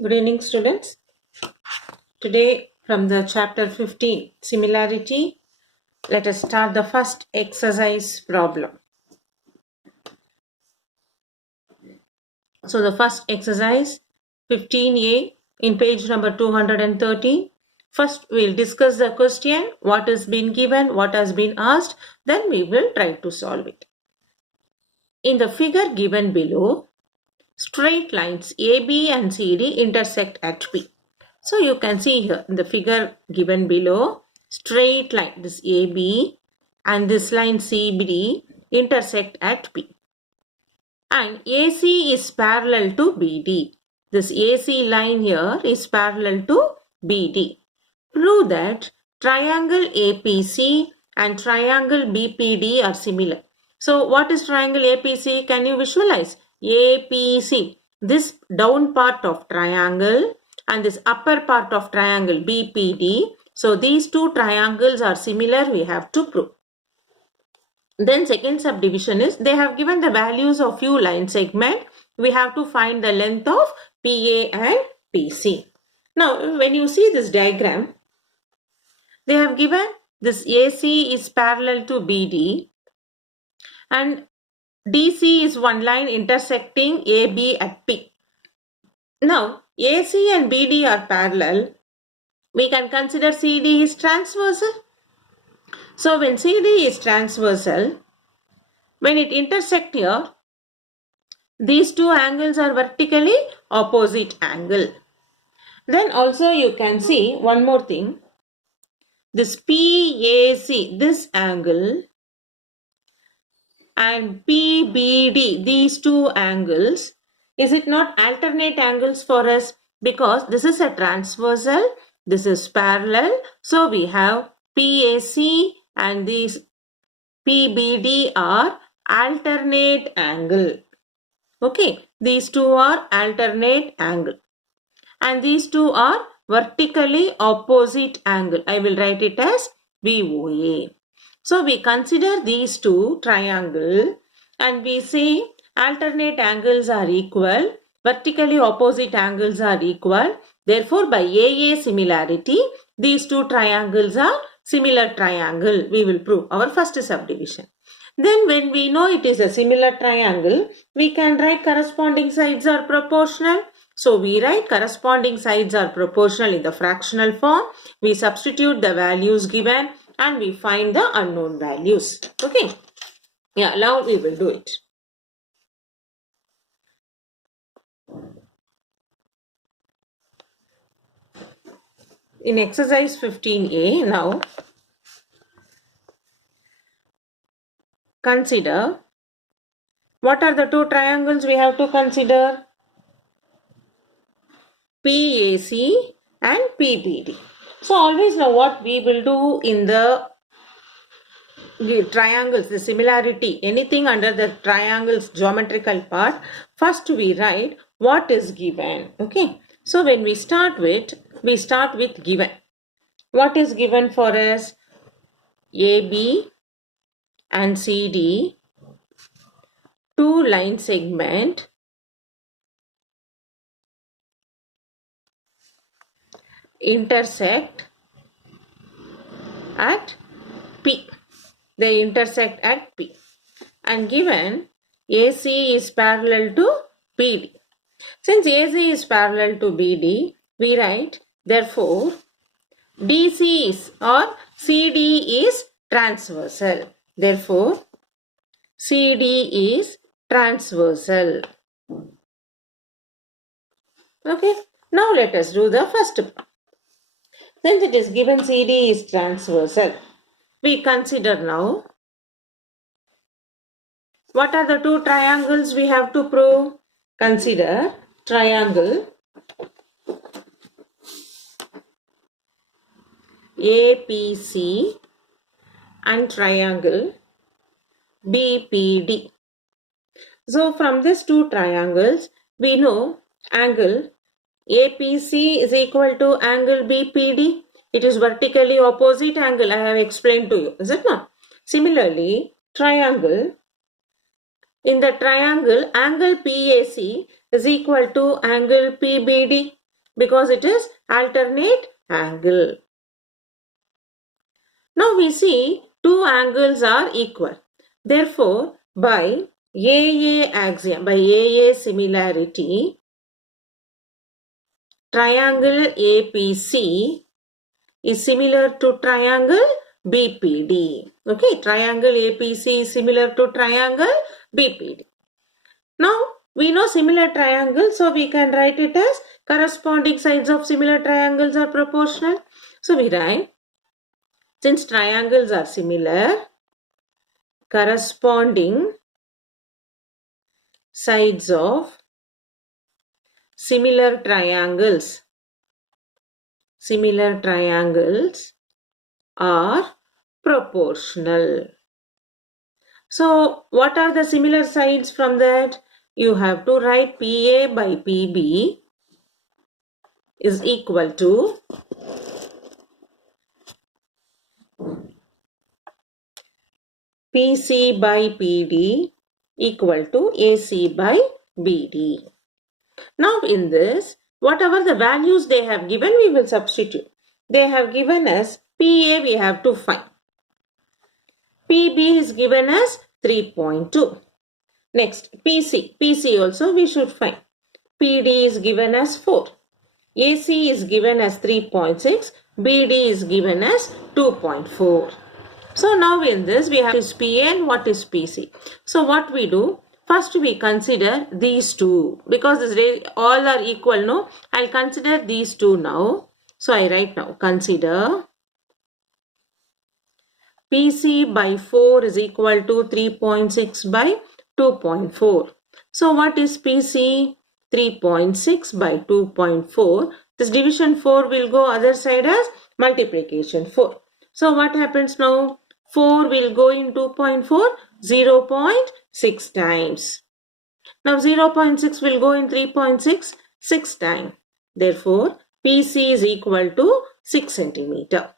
Good evening, students. Today, from the chapter 15, Similarity, let us start the first exercise problem. So, the first exercise, 15A, in page number 230. First, we'll discuss the question, what has been given, what has been asked, then we will try to solve it. In the figure given below, straight lines AB and CD intersect at P. So you can see here in the figure given below, straight line, this AB and this line CBD intersect at P. And AC is parallel to BD. This AC line here is parallel to BD. Prove that triangle APC and triangle BPD are similar. So what is triangle APC? Can you visualize? APC, this down part of triangle and this upper part of triangle BPD. So these two triangles are similar, we have to prove. Then second subdivision is they have given the values of few line segment. We have to find the length of PA and PC. Now when you see this diagram, they have given this AC is parallel to BD and DC is one line intersecting AB at P. Now AC and BD are parallel. We can consider CD is transversal. So when CD is transversal, when it intersects here, these two angles are vertically opposite angle. Then also you can see one more thing. This PAC, this angle, and PBD, these two angles, is it not alternate angles for us? Because this is a transversal, this is parallel. So we have PAC and these PBD are alternate angle. Okay, these two are alternate angle. And these two are vertically opposite angle. I will write it as VOA. So we consider these two triangle and we say alternate angles are equal, vertically opposite angles are equal. Therefore, by AA similarity, these two triangles are similar triangle. We will prove our first subdivision. Then when we know it is a similar triangle, we can write corresponding sides are proportional. So we write corresponding sides are proportional in the fractional form. We substitute the values given and we find the unknown values. Okay. Yeah, now we will do it. In exercise 15A, now consider what are the two triangles we have to consider? PAC and PBD. So always know what we will do in the triangles, the similarity, anything under the triangles geometrical part, first we write what is given. Okay. So when we start with given. What is given for us? AB and CD, two line segment intersect at P. They intersect at P. And given AC is parallel to BD. Since AC is parallel to BD, we write therefore DC is or CD is transversal. Therefore, CD is transversal. Okay. Now let us do the first part. Since it is given CD is transversal, we consider now what are the two triangles we have to prove? Consider triangle APC and triangle BPD. So from these two triangles, we know angle APC is equal to angle BPD. It is vertically opposite angle. I have explained to you. Is it not? Similarly, triangle. In the triangle, angle PAC is equal to angle PBD. because it is alternate angle. Now we see two angles are equal. Therefore, by AA axiom, by AA similarity, triangle APC is similar to triangle BPD. Okay, triangle APC is similar to triangle BPD. Now, we know similar triangles, so we can write it as corresponding sides of similar triangles are proportional. So, we write, since triangles are similar, corresponding sides of similar triangles are proportional. So, what are the similar sides from that? You have to write PA by PB is equal to PC by PD equal to AC by BD. Now in this, whatever the values they have given, we will substitute. They have given us PA, we have to find. PB is given as 3.2. Next, PC also we should find. PD is given as 4. AC is given as 3.6. BD is given as 2.4. So now in this we have is PA and what is PC. So what we do, first we consider these two because all are equal. No, I'll consider these two now. So I write now, consider PC by 4 is equal to 3.6 by 2.4. So what is PC? 3.6 by 2.4. This division 4 will go other side as multiplication 4. So what happens now? 4 will go in 2.4, 0.6 times. Now 0.6 will go in 3.6, 6 times. Therefore, PC is equal to 6 centimeter.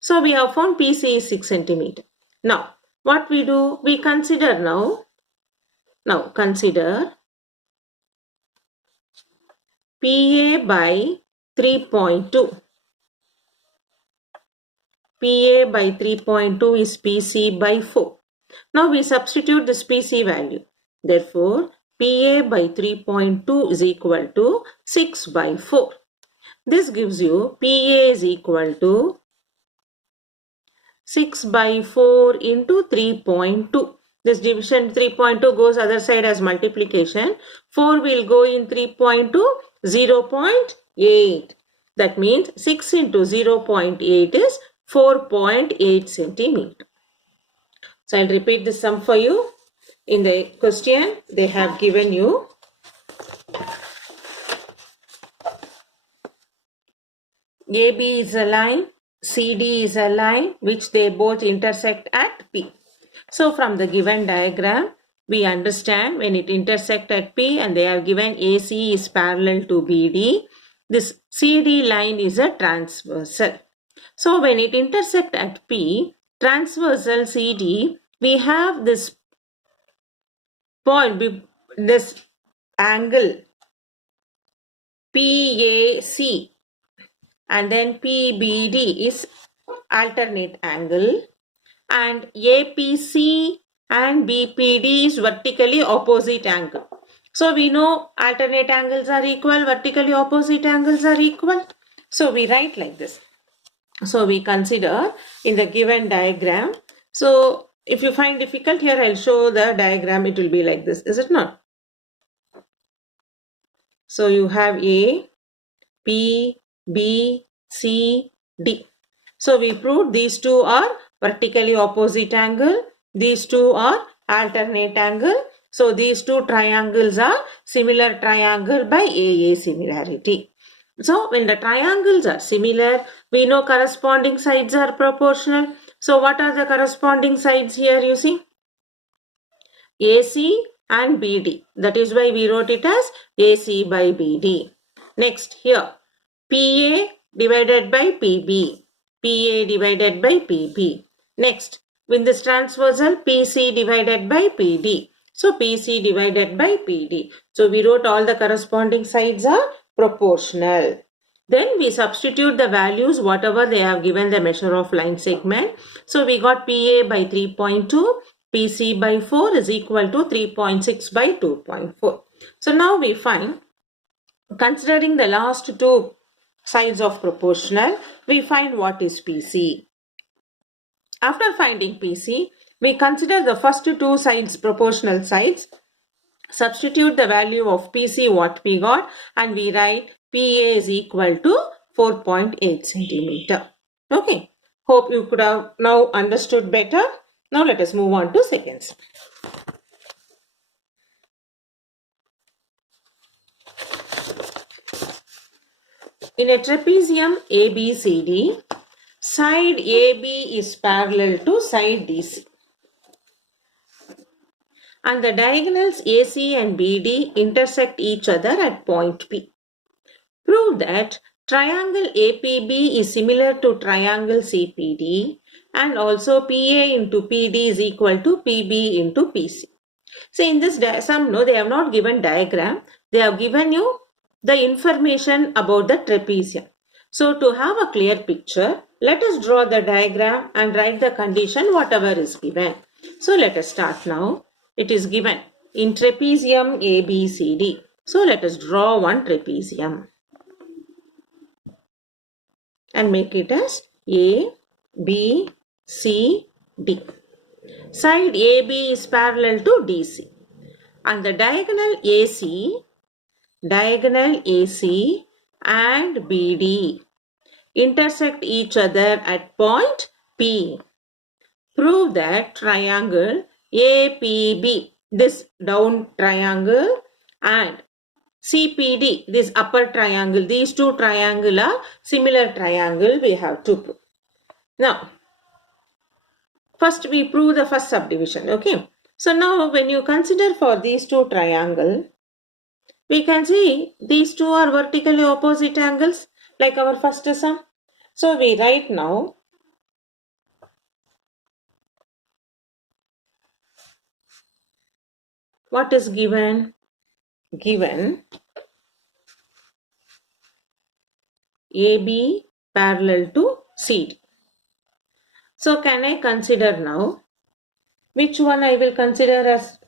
So we have found PC is 6 centimeter. Now, what we do? We consider now. Now consider PA by 3.2. PA by 3.2 is PC by 4. Now we substitute this PC value. Therefore, PA by 3.2 is equal to 6 by 4. This gives you PA is equal to 6 by 4 into 3.2. This division 3.2 goes other side as multiplication. 4 will go in 3.2, 0.8. That means 6 into 0.8 is 4.8 centimeter. So I'll repeat this sum for you. In the question, they have given you AB is a line, CD is a line which they both intersect at P. So from the given diagram, we understand when it intersect at P and they have given AC is parallel to BD, this CD line is a transversal. So when it intersect at P, transversal CD, we have this point, this angle PAC and then PBD is alternate angle and APC and BPD is vertically opposite angle. So we know alternate angles are equal, vertically opposite angles are equal. So we write like this. So we consider in the given diagram. So if you find difficult here, I'll show the diagram. It will be like this, is it not? So you have A, P, B, C, D. So we proved these two are vertically opposite angle. These two are alternate angle. So these two triangles are similar triangle by AA similarity. So when the triangles are similar, we know corresponding sides are proportional. So what are the corresponding sides here you see? AC and BD. That is why we wrote it as AC by BD. Next here, PA divided by PB. PA divided by PB. Next, with this transversal, PC divided by PD. So PC divided by PD. So we wrote all the corresponding sides are proportional. Then we substitute the values whatever they have given the measure of line segment. So we got PA by 3.2, PC by 4 is equal to 3.6 by 2.4. So now we find, considering the last two sides of proportional, we find what is PC. After finding PC, we consider the first two sides, proportional sides, substitute the value of PC what we got, and we write PA is equal to 4.8 centimeter. Okay, hope you could have now understood better. Now let us move on to seconds. In a trapezium ABCD, side AB is parallel to side DC, and the diagonals AC and BD intersect each other at point P. Prove that triangle APB is similar to triangle CPD, and also PA into PD is equal to PB into PC. So in this sum, no, they have not given diagram. They have given you the information about the trapezium. So to have a clear picture, let us draw the diagram and write the condition whatever is given. So let us start now. It is given in trapezium ABCD. So let us draw one trapezium and make it as A, B, C, D. Side AB is parallel to DC, and the diagonal AC and BD intersect each other at point P. Prove that triangle APB, this down triangle, and CPD, this upper triangle, these two triangles are similar triangle we have to prove. Now, first we prove the first subdivision, okay. So now when you consider for these two triangles, we can see these two are vertically opposite angles like our first sum. So we write now what is given? Given AB parallel to CD. So can I consider now which one I will consider as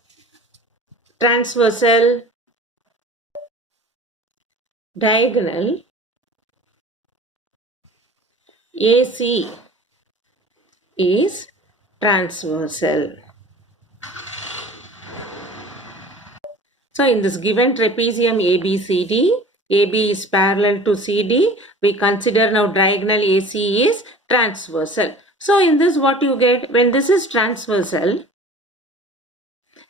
transversal? Diagonal AC is transversal. So in this given trapezium ABCD, AB is parallel to CD. We consider now diagonal AC is transversal. So in this what you get, when this is transversal,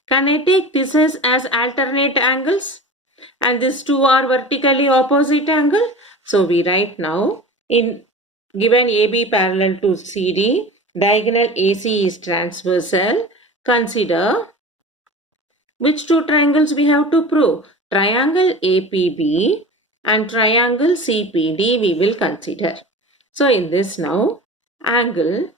can I take this as alternate angles? And these two are vertically opposite angle. So we write now, in given AB parallel to CD, diagonal AC is transversal. Consider which two triangles we have to prove? Triangle APB and triangle CPD we will consider. So in this now, angle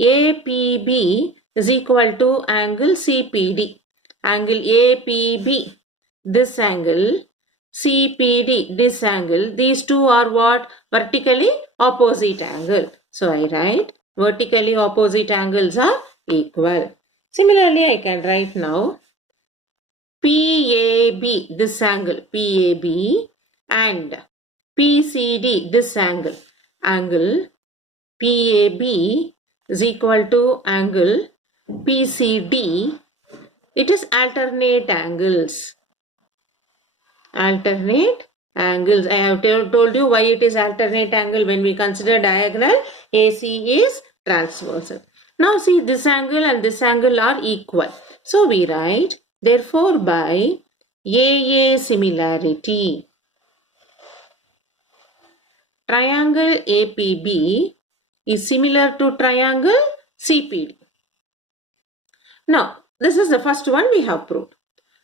APB is equal to angle CPD. Angle APB, this angle, CPD, this angle, these two are what? Vertically opposite angle. So I write vertically opposite angles are equal. Similarly, I can write now PAB, this angle, PAB, and PCD, this angle, angle PAB is equal to angle PCD. It is alternate angles. Alternate angles. I have told you why it is alternate angle. When we consider diagonal, AC is transversal. Now see, this angle and this angle are equal. So we write, therefore by AA similarity, triangle APB is similar to triangle CPD. Now, this is the first one we have proved.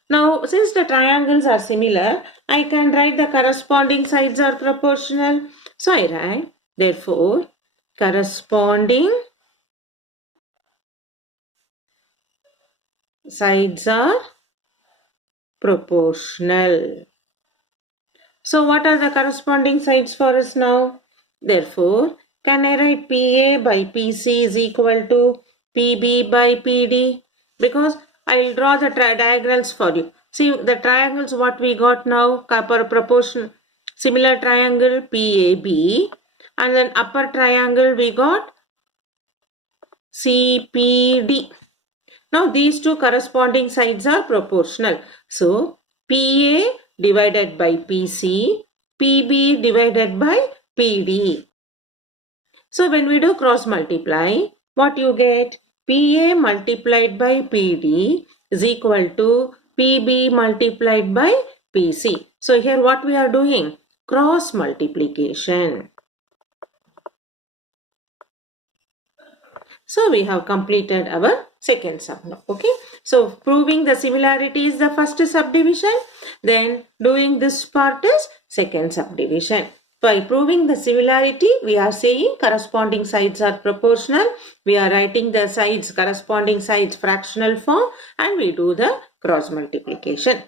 Now, since the triangles are similar, I can write the corresponding sides are proportional. So, I write, therefore, corresponding sides are proportional. So what are the corresponding sides for us now? Therefore, can I write PA by PC is equal to PB by PD? Because I will draw the diagonals for you. See the triangles what we got now, proportion, similar triangle PAB, and then upper triangle we got CPD. Now these two corresponding sides are proportional. So PA divided by PC, PB divided by PD. So when we do cross multiply, what you get? PA multiplied by PD is equal to PB multiplied by PC. So here what we are doing? Cross multiplication. So we have completed our second sub now. Okay. So proving the similarity is the first subdivision. Then doing this part is second subdivision. By proving the similarity, we are saying corresponding sides are proportional. We are writing the sides, corresponding sides fractional form, and we do the cross multiplication.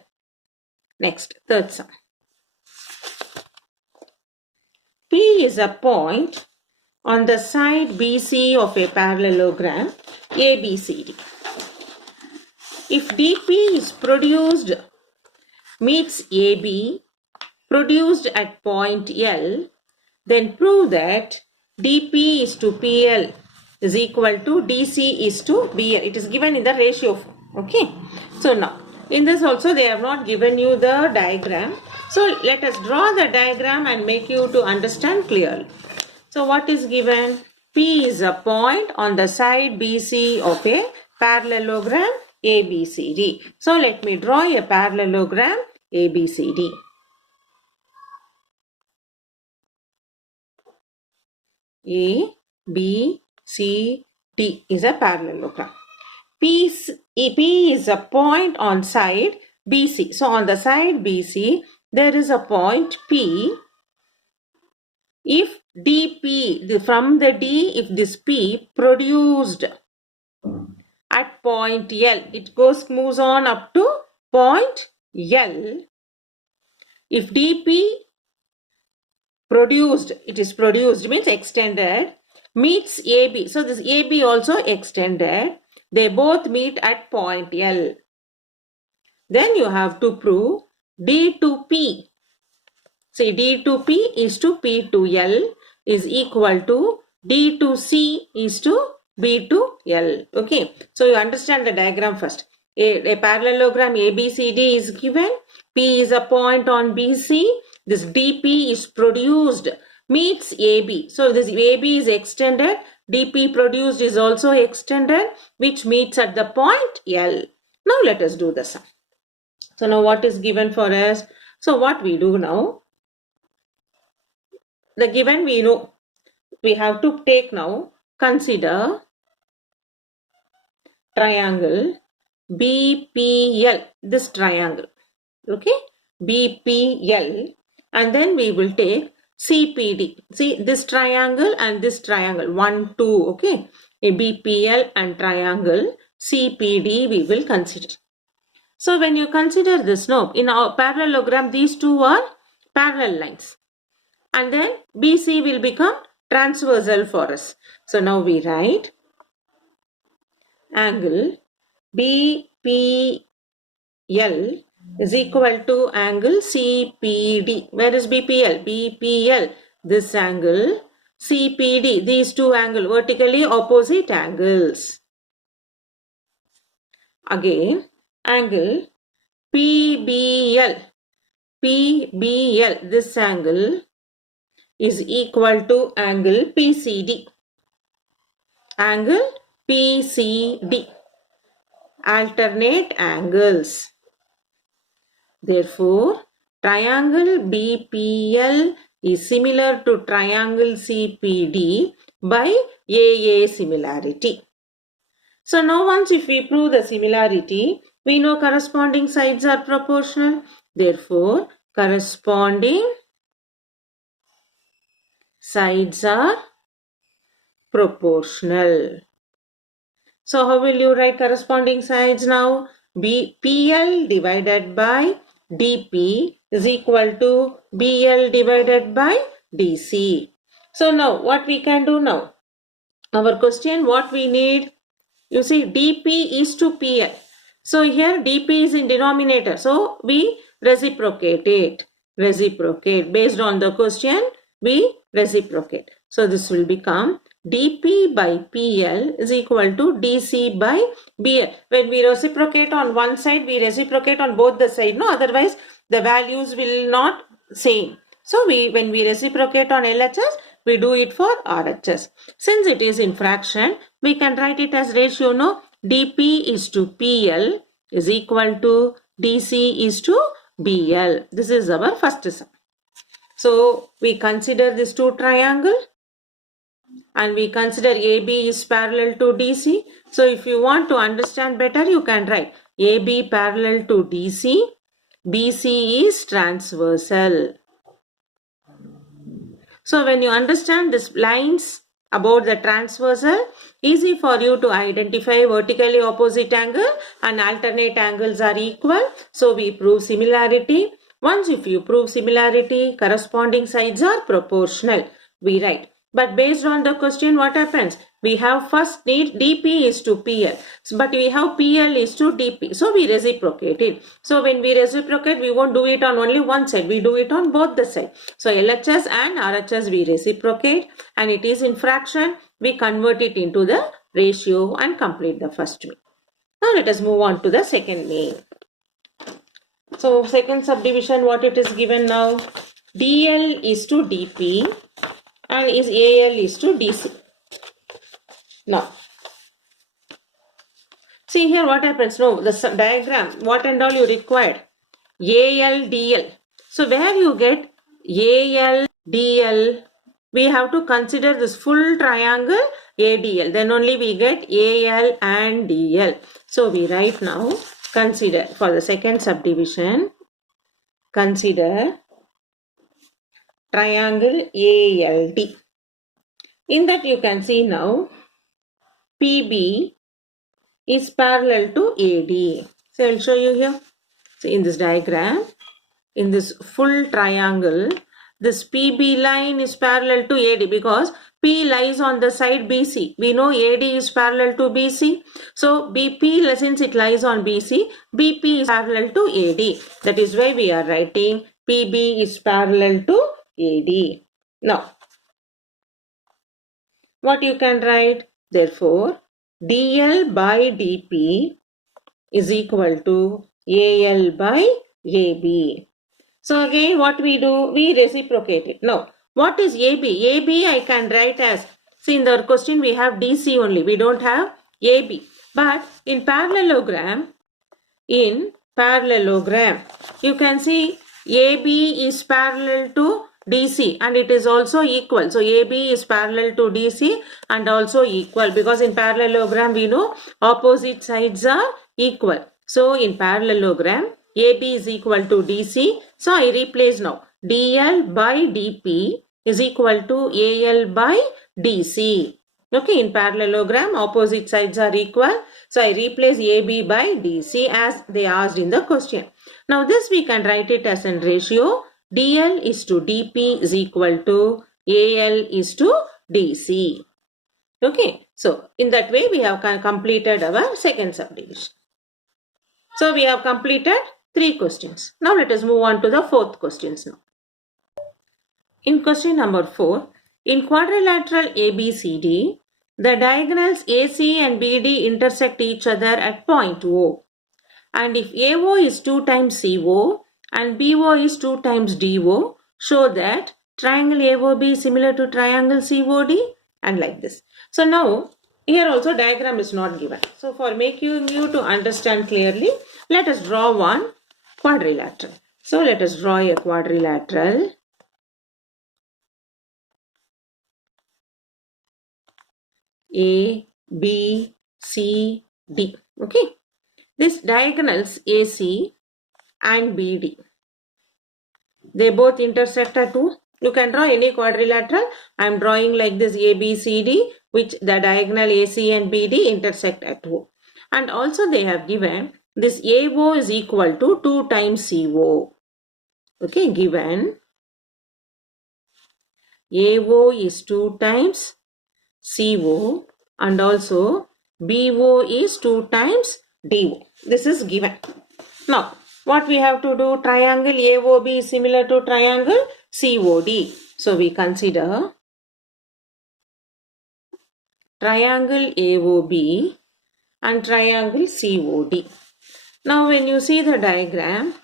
Next, third sum. P is a point on the side BC of a parallelogram ABCD. If DP is meets AB produced at point L, then prove that DP is to PL is equal to DC is to BL. It is given in the ratio form. Okay. So now, in this also they have not given you the diagram. So let us draw the diagram and make you to understand clearly. So what is given? P is a point on the side BC of a parallelogram ABCD. So let me draw a parallelogram ABCD. A, B, C, D is a parallelogram. P is a point on side BC. So on the side BC, there is a point P. If DP, from the D, if this P produced at point L, it moves on up to point L. If DP produced, it is produced means extended, meets AB. So this AB also extended. They both meet at point L. Then you have to prove D to P. See, D to P is to P to L is equal to D to C is to B to L. Okay. So you understand the diagram first. A parallelogram ABCD is given. P is a point on BC. This DP is produced, meets AB. So this AB is extended. DP produced is also extended, which meets at the point L. Now let us do the sum. So now what is given for us? So what we do now? The given we know. We have to take now, consider triangle BPL, this triangle. Okay, BPL, and then we will take CPD. See this triangle and this triangle, 1, 2, okay. A BPL and triangle CPD we will consider. So when you consider this, no, in our parallelogram, these two are parallel lines. And then BC will become transversal for us. So now we write angle BPL is equal to angle CPD. Where is BPL? BPL, this angle, CPD, these two angles, vertically opposite angles. Again, angle PBL, this angle is equal to angle PCD. Angle PCD. Alternate angles. Therefore, triangle BPL is similar to triangle CPD by AA similarity. So now once if we prove the similarity, we know corresponding sides are proportional. Therefore, corresponding sides are proportional. So how will you write corresponding sides now? PL divided by dP is equal to BL divided by DC. So now what we can do now? Our question, what we need? You see, dP is to PL. So here dP is in denominator. So we reciprocate it. Reciprocate. Based on the question, we reciprocate. So this will become dP by PL is equal to DC by BL. When we reciprocate on one side, we reciprocate on both the side. No, otherwise the values will not same. So when we reciprocate on LHS, we do it for RHS. Since it is in fraction, we can write it as ratio, no? dP is to PL is equal to DC is to BL. This is our first sum. So we consider this two triangle and we consider AB is parallel to DC. So if you want to understand better, you can write AB parallel to DC, BC is transversal. So when you understand these lines about the transversal, easy for you to identify vertically opposite angle and alternate angles are equal. So we prove similarity. Once if you prove similarity, corresponding sides are proportional. We write. But based on the question, what happens? We have first need dP is to PL, but we have PL is to dP. So we reciprocate it. So when we reciprocate, we won't do it on only one side. We do it on both the sides. So LHS and RHS we reciprocate, and it is in fraction. We convert it into the ratio and complete the first mean. Now let us move on to the second mean. So second subdivision, what it is given now? DL is to dP and is AL is to DC. Now, see here what happens. No, the diagram, what and all you required? AL, DL. So where you get AL, DL, we have to consider this full triangle ADL. Then only we get AL and DL. So we write now, consider for the second subdivision, consider triangle ALD. In that you can see now PB is parallel to AD. So I will show you here. So in this diagram, in this full triangle, this PB line is parallel to AD because P lies on the side BC. We know AD is parallel to BC. So BP, since it lies on BC, BP is parallel to AD. That is why we are writing PB is parallel to AD. Now, what you can write? Therefore, DL by DP is equal to AL by AB. So again, what we do? We reciprocate it. Now, what is AB? AB I can write as, see in the question we have DC only. We don't have AB. But in parallelogram, you can see AB is parallel to DC and it is also equal. So AB is parallel to DC and also equal, because in parallelogram we know opposite sides are equal. So in parallelogram AB is equal to DC. So I replace now DL by DP is equal to AL by DC. Okay, in parallelogram opposite sides are equal. So I replace AB by DC as they asked in the question. Now this we can write it as a ratio. DL is to DP is equal to AL is to DC. Okay, so in that way we have completed our second subdivision. So we have completed 3 questions. Now let us move on to the fourth questions now. In question number 4, in quadrilateral ABCD, the diagonals AC and BD intersect each other at point O. And if AO is 2 times CO and BO is 2 times DO, show that triangle AOB is similar to triangle COD, and like this. So now, here also diagram is not given. So for making you to understand clearly, let us draw one quadrilateral. So let us draw a quadrilateral. A, B, C, D. Okay. This diagonals AC and BD, they both intersect at O. You can draw any quadrilateral. I am drawing like this ABCD, which the diagonal AC and BD intersect at O. And also they have given this AO is equal to 2 times CO. Okay, given AO is 2 times CO and also BO is 2 times DO. This is given. Now, what we have to do? Triangle AOB is similar to triangle COD. So, we consider triangle AOB and triangle COD. Now, when you see the diagram,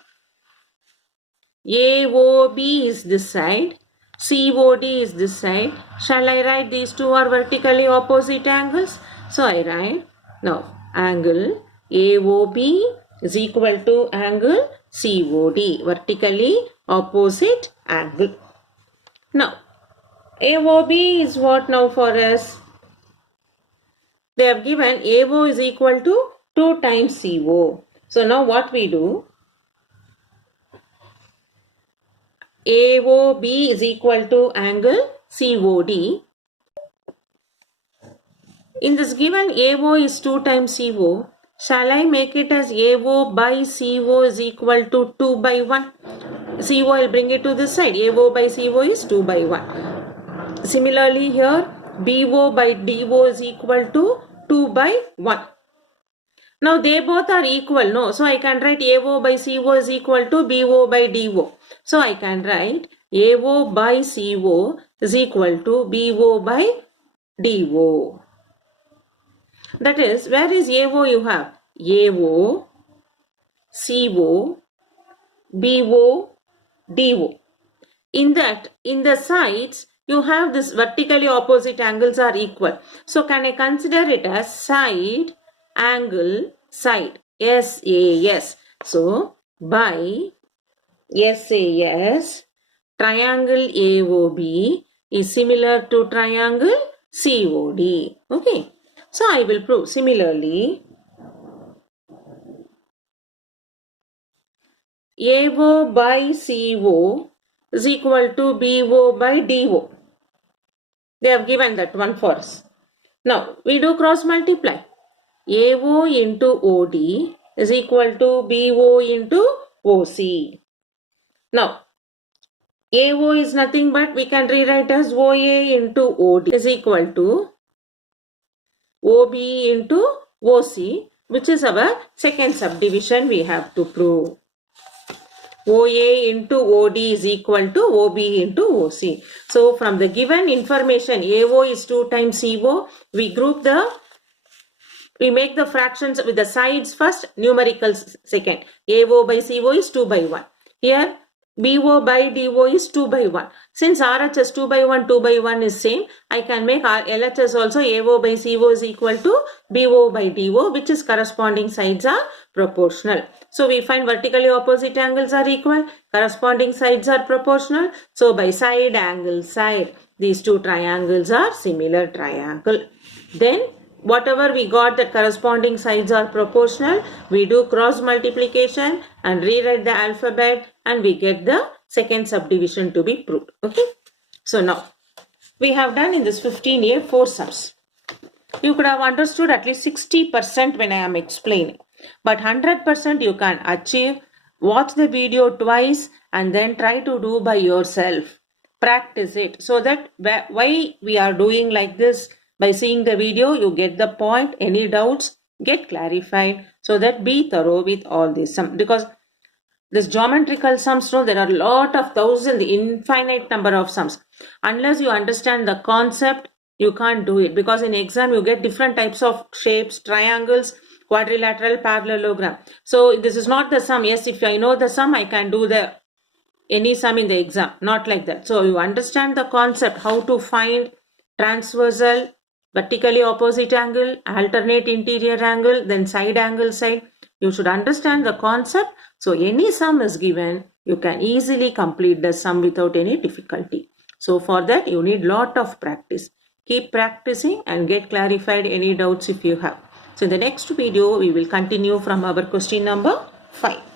AOB is this side, COD is this side. Shall I write these two are vertically opposite angles? So, I write, now, angle AOB is equal to angle COD, vertically opposite angle. Now, AOB is what now for us? They have given AO is equal to 2 times CO. So, now what we do? AOB is equal to angle COD. In this given AO is 2 times CO, shall I make it as AO by CO is equal to 2 by 1? CO I will bring it to this side. AO by CO is 2 by 1. Similarly here, BO by DO is equal to 2 by 1. Now they both are equal, no? So I can write AO by CO is equal to BO by DO. So I can write AO by CO is equal to BO by DO. That is, where is AO you have? AO, CO, BO, DO. In the sides, you have this vertically opposite angles are equal. So can I consider it as side, angle, side, SAS. So by SAS, triangle AOB is similar to triangle COD. Okay. So I will prove similarly. AO by CO is equal to BO by DO. They have given that one for us. Now, we do cross multiply. AO into OD is equal to BO into OC. Now, AO is nothing but we can rewrite as OA into OD is equal to OB into OC, which is our second subdivision we have to prove. OA into OD is equal to OB into OC. So, from the given information, AO is 2 times CO, we make the fractions with the sides first, numericals second. AO by CO is 2 by 1. Here, BO by DO is 2 by 1. Since RHS 2 by 1, 2 by 1 is same, I can make our LHS also AO by CO is equal to BO by DO, which is corresponding sides are proportional. So, we find vertically opposite angles are equal, corresponding sides are proportional. So, by side, angle, side, these two triangles are similar triangle. Then, whatever we got that corresponding sides are proportional, we do cross multiplication and rewrite the alphabet and we get the second subdivision to be proved. Okay. So now we have done in this 15A 4 sums. You could have understood at least 60% when I am explaining. But 100% you can achieve. Watch the video twice and then try to do by yourself. Practice it so that why we are doing like this. By seeing the video, you get the point. Any doubts, get clarified so that be thorough with all this sum. Because this geometrical sums, no, there are a lot of thousands, infinite number of sums. Unless you understand the concept, you can't do it. Because in exam, you get different types of shapes, triangles, quadrilateral, parallelogram. So this is not the sum. Yes, if I know the sum, I can do any sum in the exam. Not like that. So you understand the concept, how to find transversal, vertically opposite angle, alternate interior angle, then side angle side. You should understand the concept. So any sum is given, you can easily complete the sum without any difficulty. So for that you need lot of practice. Keep practicing and get clarified any doubts if you have. So in the next video we will continue from our question number 5.